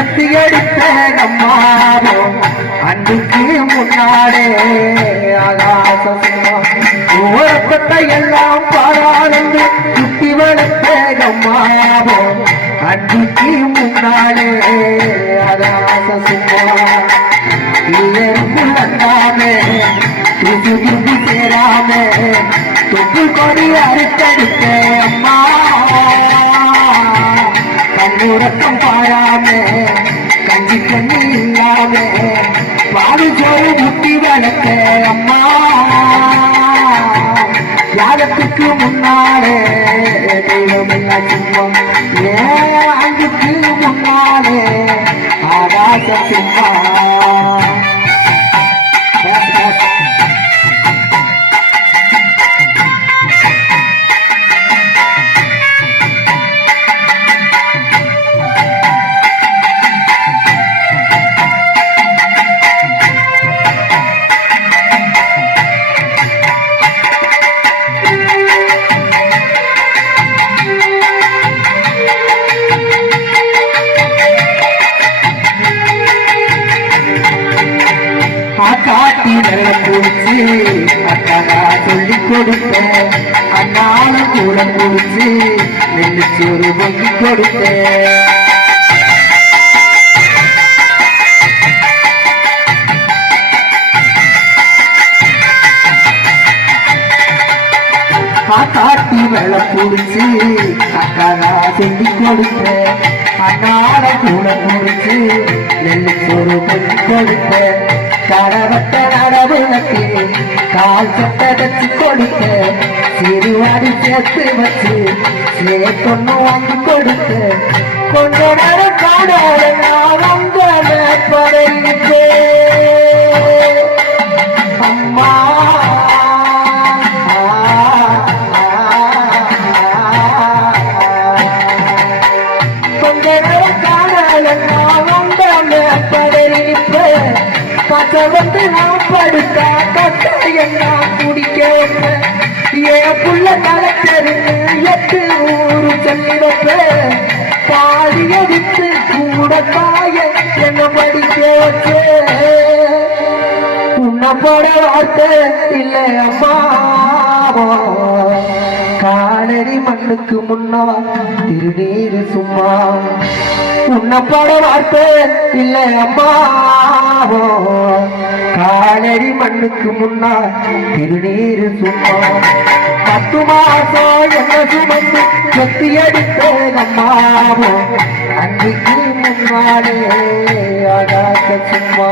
கத்தி எடுத்த நம்மாவோ அன்றைக்கு முன்னாடே ஆகாசமா ஓரப்பத்தை எல்லாம் பாராளந்து சுத்தி வளர்த்த நம்மாவோ அன்றைக்கு முன்னாடே ஆகாசமா இயற்கை வந்தாமே இது இது சேராமே. துப்பு அம்மா கண்ணுறக்கம் பா யாகத்துக்கு முன்னாலே தெய்வமில்லா சிம்மம் ஏன் அங்குக்கு முன்னாலே ஆகாச சிம்மா காட்டி வெள்ளம் குடிச்சு அக்கா சொல்லி கொடுத்தேன். அண்ணாலும் கூட குடிச்சு நெல்லுச்சு ஒரு பொங்கி கொடுத்தேன். காட்டி வெள்ளம் குடிச்சு அக்கா செஞ்சு கொடுத்தேன். அண்ணாட கூட குடிச்சு நெல்லுச்சு ஒரு பொங்கி கடவட்ட நடவு வச்சு கால் சட்ட வச்சு கொடுத்த சிறுவாடி சேர்த்து வச்சு சே சேர்த்தொன்னு வாங்கி கொடுத்த கொஞ்ச நேரம் காணாத நான் உங்களை படைத்தேன் பக்க நான் படுத்தா கட்ட என்ன குடிக்க என் புள்ள கலக்கருக்கு எட்டு ஊரு சொல்லி வைப்பேன் பாதிய கூட தாய என்ன படிக்க வச்சு? வார்த்தை இல்லை அம்மா. காலடி மண்ணுக்கு முன்னா திருநீர் சும்மா. உன்னை வார்த்தை இல்லை அம்மா. காலடி மண்ணுக்கு முன்னா திருநீர் சும்மா பத்து மாசம் என்ன சுமந்து சொத்தி அடித்தேனம்மாவோ அன்றைக்கு முன்னாலே ஆகாச சும்மா.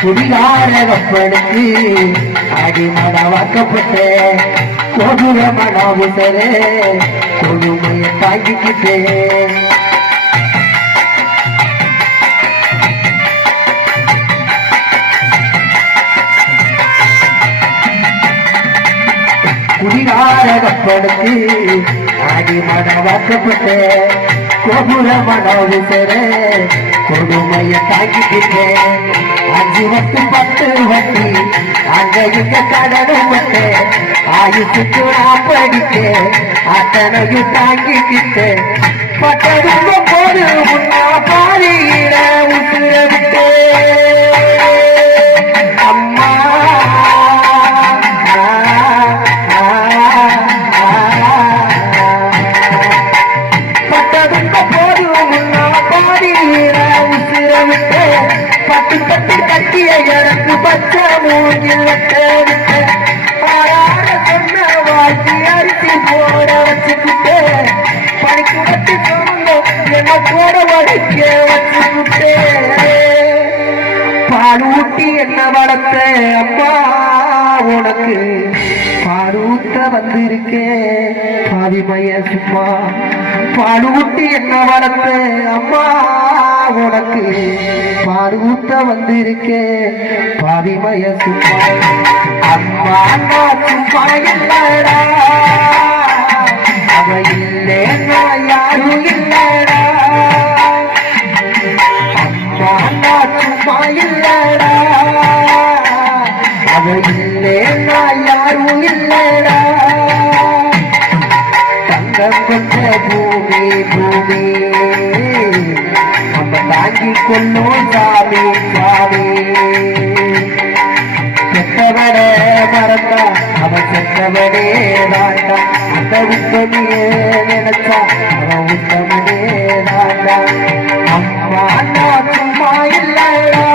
குடிகார கப்பலுக்கு அடிமட வாக்கப்பட்ட கோபுர மனாவுசரே கொடுமையை தாங்கிக்கிட்டேன் குடிகார கப்பலுக்கு அடிமட வாக்கப்பட்ட கோபுர மனாவுசரே கொடுமைய தாங்கிக்கிட்டேன் அஞ்சு வட்டு பத்து வட்டி அங்க இங்க கடனும் வட்டு. ஆயுசுக்கு நான் படிக்க அத்தனையும் தாங்கிக்கிட்டு. பட்டதும் போது உன்னா பாரியிட உசுர விட்டு. பச்சை மூங்கில் விட்டு ஆறாட சொன்ன வாக்கி அரிசி போட வச்சுக்கிட்டு பனிக்குடத்து சொன்ன என்ன போட வடைக்க வச்சுக்கிட்டு பால் என்ன வளர்த்த அம்மா? உனக்கு பாலூத்த வந்திருக்கேன் பாவிமய சும்மா. பாலூட்டி என்ன வளர்த்த அம்மா? உனக்கு பாலூத்த வந்திருக்கேன் பாவிமய சும்மா அம்மா நான் அவ இல்லைன்னா யாரும் இல்லடா. அம்மா நான் இல்லடா அவ யாரும் இல்லடா. பூமி பூமி. நம்ம கொள்ளும் சாமி சாமி செத்தவனே மறந்தா அவன் செத்தவனே தாண்டா அந்த உத்தமியே நினைச்சா அவன் உத்தமனே தாண்டா அம்மா நான் சும்மா இல்லடா.